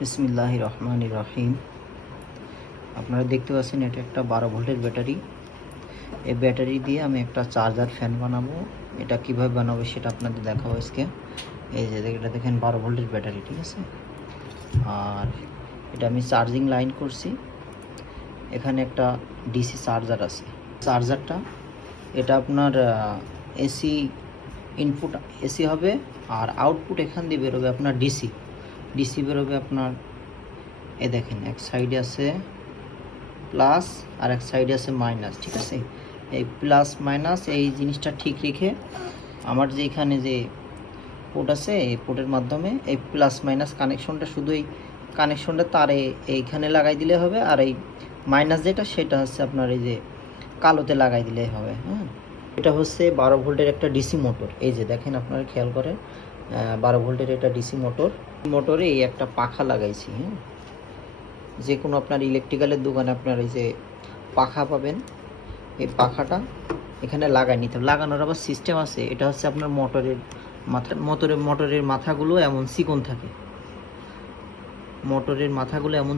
বিসমিল্লাহির রহমানির রহিম। আপনারা দেখতে পাচ্ছেন এটা একটা 12 ভোল্টের ব্যাটারি। এই ব্যাটারি দিয়ে আমি একটা চার্জার ফ্যান বানাবো। এটা কিভাবে বানাবো সেটা আপনাদের দেখাবো আজকে। এই যে এটা দেখেন 12 ভোল্টের ব্যাটারি, ঠিক আছে। আর এটা আমি চার্জিং লাইন করছি। এখানে একটা ডিসি চার্জার আছে। চার্জারটা এটা আপনার এসি ইনপুট এসি হবে, আর আউটপুট এখান দিয়ে বেরোবে আপনার ডিসি বেরোবে আপনার। এ দেখেন এক সাইডে আছে প্লাস আর এক সাইডে আছে মাইনাস, ঠিক আছে। এই প্লাস মাইনাস এই জিনিসটা ঠিক রেখে আমার যে এখানে যে পোর্ট আছে এই পোর্টের মাধ্যমে এই প্লাস মাইনাস কানেকশনটা শুধু এই কানেকশনটা তারে এইখানে লাগাই দিলে হবে, আর এই মাইনাস যেটা সেটা হচ্ছে আপনার এই যে কালোতে লাগাই দিলে হবে। হ্যাঁ, এটা হচ্ছে 12 ভোল্টের একটা ডিসি মোটর। এই যে দেখেন আপনারা খেয়াল করেন 12 ভোল্টের একটা ডিসি মোটরে এই একটা পাখা লাগাইছি। হ্যাঁ, যে কোনো আপনার ইলেকট্রিক্যালের দোকানে আপনার এই যে পাখা পাবেন, এই পাখাটা এখানে লাগাই নিতে হবে। লাগানোর আবার সিস্টেম আছে। এটা হচ্ছে আপনার মোটরের মাথাগুলো এমন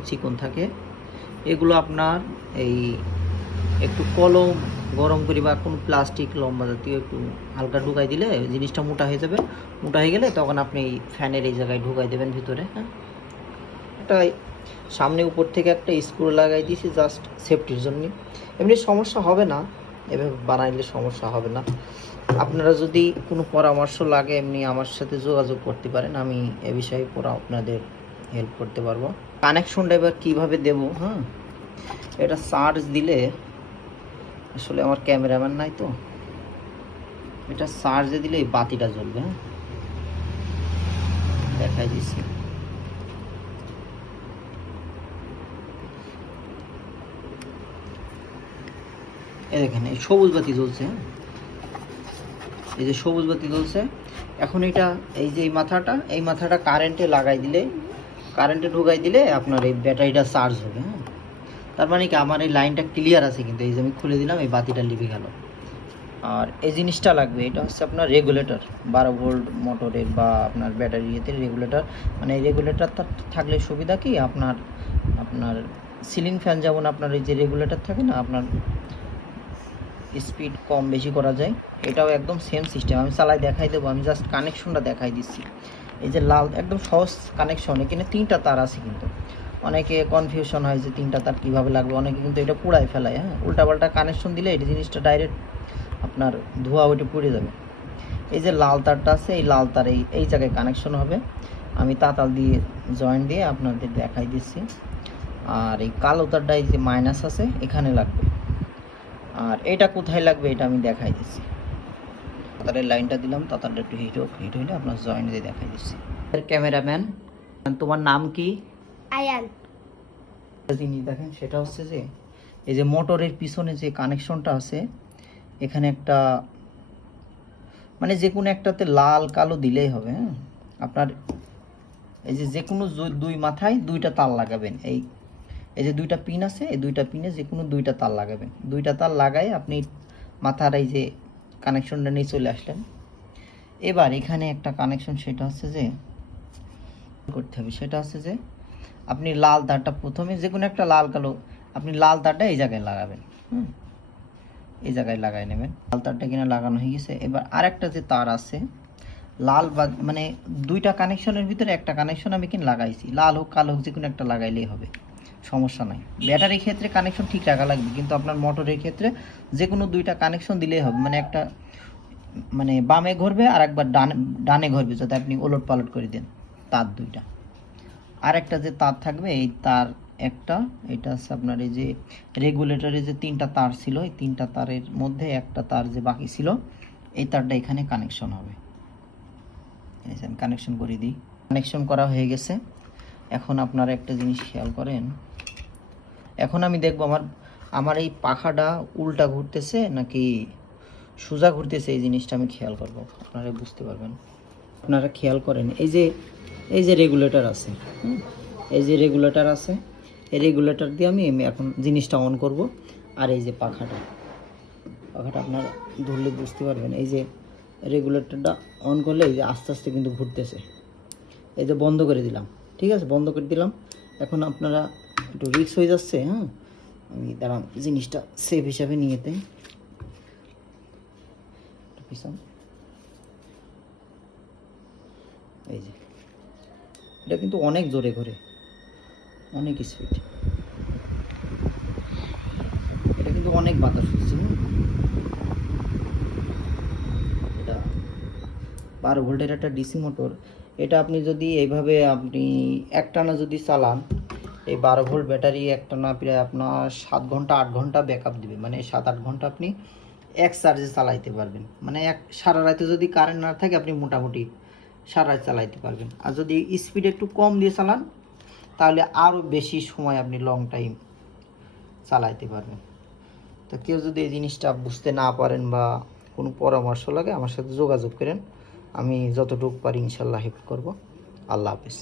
চিকন থাকে, এগুলো আপনার এই একটু কলম গরম করি বা কোনো প্লাস্টিক লম্বা জাতীয় একটু হালকা ঢুকাই দিলে জিনিসটা মোটা হয়ে যাবে। মোটা হয়ে গেলে তখন আপনি ফ্যানের এই জায়গায় ঢুকাই দেবেন ভিতরে। হ্যাঁ, একটা সামনে উপর থেকে একটা স্ক্রু লাগাই দিয়েছি জাস্ট সেফটির জন্য। এমনি সমস্যা হবে না, এভাবে বানাইলে সমস্যা হবে না। আপনারা যদি কোনো পরামর্শ লাগে এমনি আমার সাথে যোগাযোগ করতে পারেন, আমি এ বিষয়ে পুরো আপনাদের হেল্প করতে পারবো। কানেকশনটা এবার কীভাবে দেব? হ্যাঁ, এটা চার্জ দিলে আসলে আমার ক্যামেরাম্যান নাই তো, এটা চার্জে দিলে এই বাতিটা জ্বলবে। হ্যাঁ, দেখাই দিচ্ছি। এই দেখেন এই সবুজ বাতি জ্বলছে। এই যে সবুজ বাতি জ্বলছে। এখন এটা এই যে এই মাথাটা কারেন্টে ঢুকাই দিলে আপনার এই ব্যাটারিটা চার্জ হবে। হ্যাঁ, তার মানে কি আমার এই লাইনটা ক্লিয়ার আছে, কিন্তু এই যে আমি খুলে দিলাম এই বাতিটা লিভে গেল। আর এই জিনিসটা লাগবে, এটা হচ্ছে আপনার রেগুলেটর 12 ভোল্ট মোটরের বা আপনার ব্যাটারি ইয়েতে রেগুলেটর। মানে এই রেগুলেটরটা থাকলে সুবিধা কি, আপনার সিলিং ফ্যান যেমন আপনার এই যে রেগুলেটর থাকে না, আপনার স্পিড কম বেশি করা যায়। এটাও একদম সেম সিস্টেম। আমি চালাই দেখাই দেবো, আমি জাস্ট কানেকশনটা দেখাই দিচ্ছি। এই যে লাল একদম সহজ কানেকশন। এখানে 3টা তার আছে, কিন্তু অনেকে কনফিউশন হয় যে 3টা তার কীভাবে লাগবে, অনেকে কিন্তু এটা পুড়াই ফেলায়। হ্যাঁ, উল্টাপাল্টা কানেকশন দিলে এই জিনিসটা ডাইরেক্ট আপনার ধোঁয়া ওইটা পুড়ে যাবে। এই যে লাল তারটা আছে, এই লাল তার এই জায়গায় কানেকশন হবে। আমি তাতাল দিয়ে জয়েন্ট দিয়ে আপনাদের দেখাই দিচ্ছি। আর এই কালো তারটা এই যে মাইনাস আছে এখানে লাগবে। আর এটা কোথায় লাগবে এটা আমি দেখাই দিচ্ছি। তাতারের লাইনটা দিলাম, তাতারটা একটু হিট হইলে আপনার জয়েন্ট দিয়ে দেখাই দিচ্ছি। ক্যামেরাম্যান, তোমার নাম কি? আয়ান। জিনিস দেখেন সেটা হচ্ছে যে এই যে মোটরের পিছনে যে কানেকশনটা আছে, এখানে একটা মানে যে কোনো একটাতে লাল কালো দিলেই হবে। হ্যাঁ, আপনার এই যে কোনো দুই মাথায় 2টা তার লাগাবেন। এই যে 2টা পিন আছে, এই 2টা পিনে যে কোনো 2টা তার লাগাবেন। 2টা তার লাগাই আপনি মাথার এই যে কানেকশনটা নিয়ে চলে আসলেন। এবার এখানে একটা কানেকশন সেটা হচ্ছে যে করতে হবে, সেটা হচ্ছে যে আপনি লাল তারটা প্রথমে যে কোনো একটা লাল কালো আপনি লাল তারটা এই জায়গায় লাগাবেন। এই জায়গায় লাগাই নেবেন। লাল তারটা কিনা লাগানো হয়ে গেছে। এবার আরেকটা যে তার আছে লাল বা মানে 2টা কানেকশনের ভিতরে একটা কানেকশন আমি কিন্তু লাগাইছি, লাল হোক কালো হোক যে কোনো একটা লাগাইলেই হবে, সমস্যা নাই। ব্যাটারির ক্ষেত্রে কানেকশন ঠিক রাখা লাগবে, কিন্তু আপনার মোটরের ক্ষেত্রে যে কোনো 2টা কানেকশন দিলেই হবে। মানে একটা মানে বামে ঘুরবে আর একবার ডানে ঘুরবে, যাতে আপনি ওলট পালট করে দেন তার 2টা। আর একটা যে তার থাকবে এই তার একটা, এটা আছে আপনার এই যে রেগুলেটরে যে 3টা তার ছিল, এই 3টা তারের মধ্যে একটা তার যে বাকি ছিল এই তারটা এখানে কানেকশন হবে। এই যে আমি কানেকশন করে দিই। কানেকশন করা হয়ে গেছে। এখন আপনারা একটা জিনিস খেয়াল করেন, এখন আমি দেখব আমার এই পাখাটা উল্টা ঘুরতেছে নাকি সোজা ঘুরতেছে, এই জিনিসটা আমি খেয়াল করব। আপনারা বুঝতে পারবেন। আপনারা খেয়াল করেন এই যে রেগুলেটর আছে, এই যে রেগুলেটর আছে, এই রেগুলেটর দিয়ে আমি এখন জিনিসটা অন করব। আর এই যে পাখাটা আপনারা ধরলে বুঝতে পারবেন। এই যে রেগুলেটরটা অন করলে এই যে আস্তে আস্তে কিন্তু ঘুরতেছে। এই যে বন্ধ করে দিলাম, ঠিক আছে, বন্ধ করে দিলাম। এখন আপনারা একটু রিস্ক হয়ে যাচ্ছে, হ্যাঁ, আমি দাঁড়ান জিনিসটা সেফ হিসাবে নিয়েতে পিছন, এই যে এটা কিন্তু অনেক জোরে ঘোরে, অনেক স্পিড, এটা কিন্তু অনেক বাতাস হচ্ছে। এটা 12 ভোল্টের একটা ডিসি মোটর। এটা আপনি যদি এইভাবে আপনি একটানা যদি চালান, এই 12 ভোল্ট ব্যাটারি একটানা প্রায় আপনার 7 ঘন্টা 8 ঘন্টা ব্যাকআপ দিবে, মানে 7-8 ঘন্টা আপনি এক চার্জে চালাইতে পারবেন। মানে সারা রাতে যদি কারেন্ট না থাকে আপনি মোটামুটি সারা রাত চালাইতে পারবেন। আর যদি স্পিড একটু কম দিয়ে চালান তাহলে আরও বেশি সময় আপনি লং টাইম চালাইতে পারবেন। তো কেউ যদি এই জিনিসটা বুঝতে না পারেন বা কোনো পরামর্শ লাগে আমার সাথে যোগাযোগ করেন, আমি যতটুকু পারি ইনশাল্লাহ হেল্প করব। আল্লাহ হাফেজ।